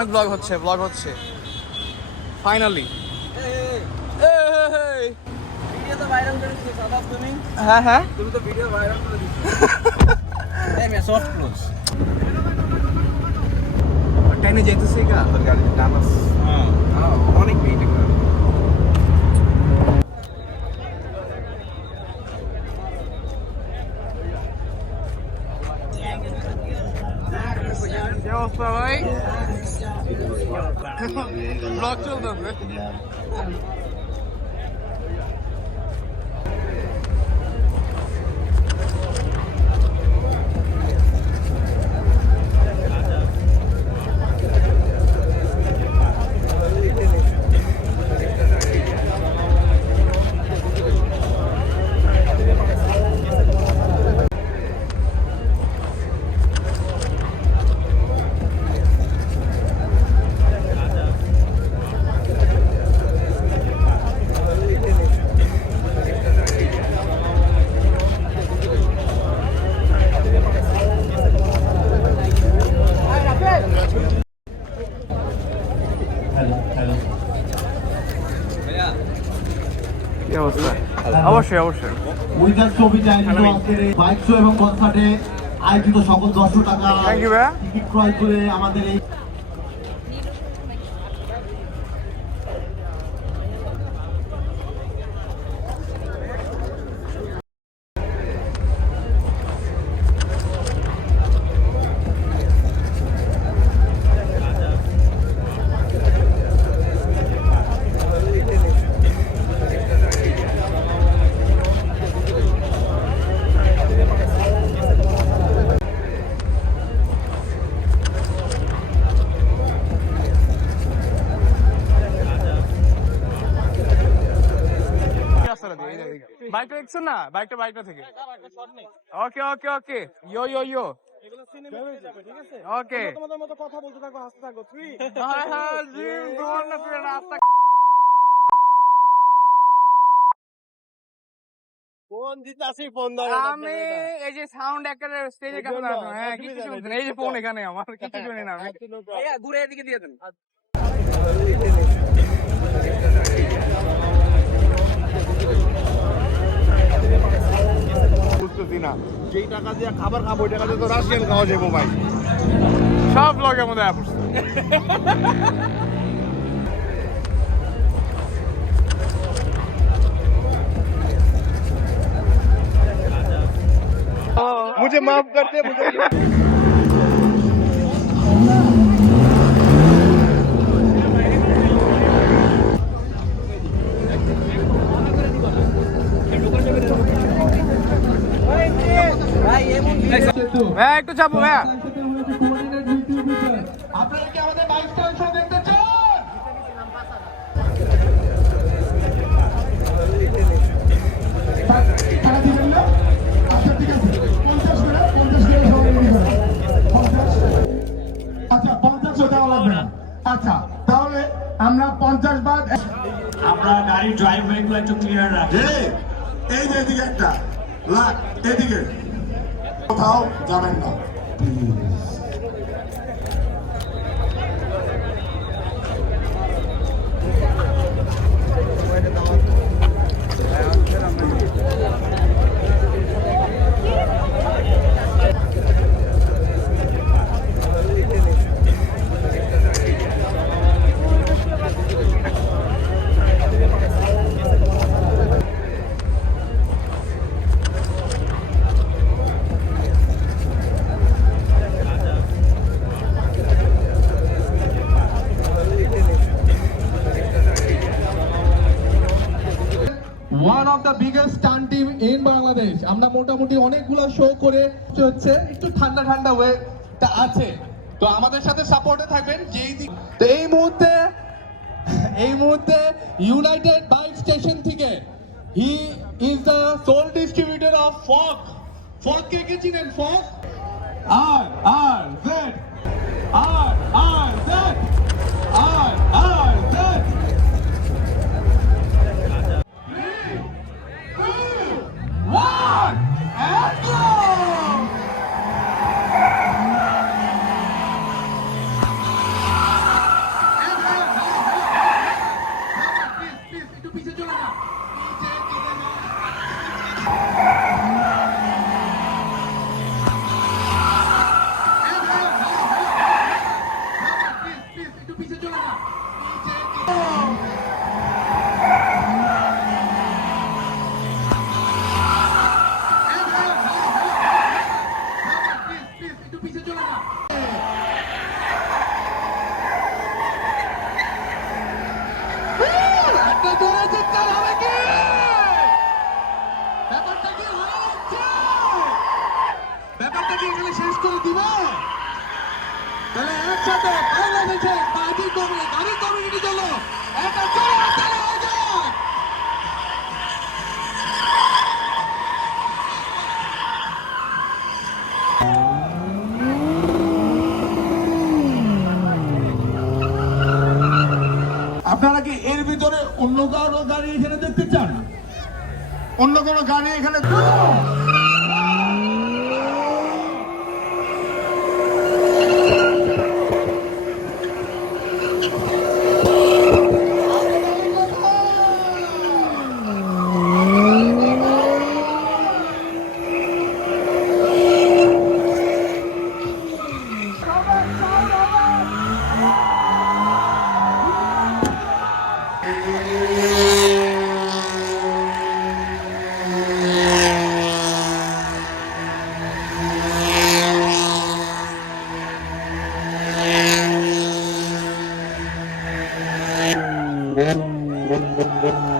অনেক ব্লগ হচ্ছে finally. Video তো ভাইরাল করে দিছো সাদা তুমি। হ্যাঁ তুমি তো ভিডিও ভাইরাল করে দিছো। এই মে সফট ক্লোজ ট্রেনে যেতেছি কা তোর গাড়ি টানাস। হ্যাঁ অনেক ভিড় এখানে। কি অবস্থা ভাই? ব্লগ চলতেছে। কি অবস্থা? অবশ্যই উইজার ছবি চাই আজকের বাইক শো এবং কনসার্টে আয়োজিত সকল 10 টাকা টিকিট ক্রয় করে আমাদের এই বাইকটা দেখছেন না? বাইকটা থেকে ওকে ইয়ো ওকে তোমাদের মতো কথা বলতে থাকো হাসতে থাকো 3 জিম তোমার না তুই রাস্তা ফোন দিতে আসি ফোন দাও। আমি এই যে সাউন্ড একটা স্টেজের কাছে দাঁড়ানো। হ্যাঁ কিছু শুনছেন না, এই যে ফোন এখানে আমার কিছু শুনি না আমি। ভাইয়া ঘুরে এদিকে দিয়ে দেন। বুঝতেছি না যেই টাকা দিয়ে খাবার খাবো ওই টাকা দিয়ে তো রাশিয়ান খাওয়া যাবো ভাই। সব ব্লগের মধ্যে অ্যাপ मुझे माफ करते मुझे ভাই একটু চাপো ভাইয়া। আপনারা কি আমাদের বাইক স্টাইল শো দেখতে চান? টাকা দিবেন না? আচ্ছা ঠিক আছে 50 করে সবাই রেডি করেন। 50 আচ্ছা 50 দেওয়া লাগবে না। আচ্ছা তাহলে আমরা 50 বাদ আমরা গাড়ির ড্রাইভওয়েগুলো একটু ক্লিয়ার রাখি। এই যে এদিকে একটা লাগ এদিকে কোথাও যাবেন না one of the biggest stunt team in Bangladesh. আমরা মোটামুটি অনেকগুলো শো করে হচ্ছে একটু ঠান্ডা ওয়েটা আছে, তো আমাদের সাথে সাপোর্টে থাকবেন। যেই দিক তো এই মুহূর্তে ইউনাইটেড বাইক স্টেশন থেকে he is the sole distributor of ফক কে চিনেন? ফক RRZ One and go! দিবে? তাহলে একসাথে বাংলাদেশে গাড়ি কমিউনিটি চলো একটা জোরে হাততালি হয়ে যাক। আপনারা কি এর ভিতরে অন্য কারো গাড়ি এখানে দেখতে চান? অন্য কোনো গাড়ি এখানে Boom, boom, boom, boom.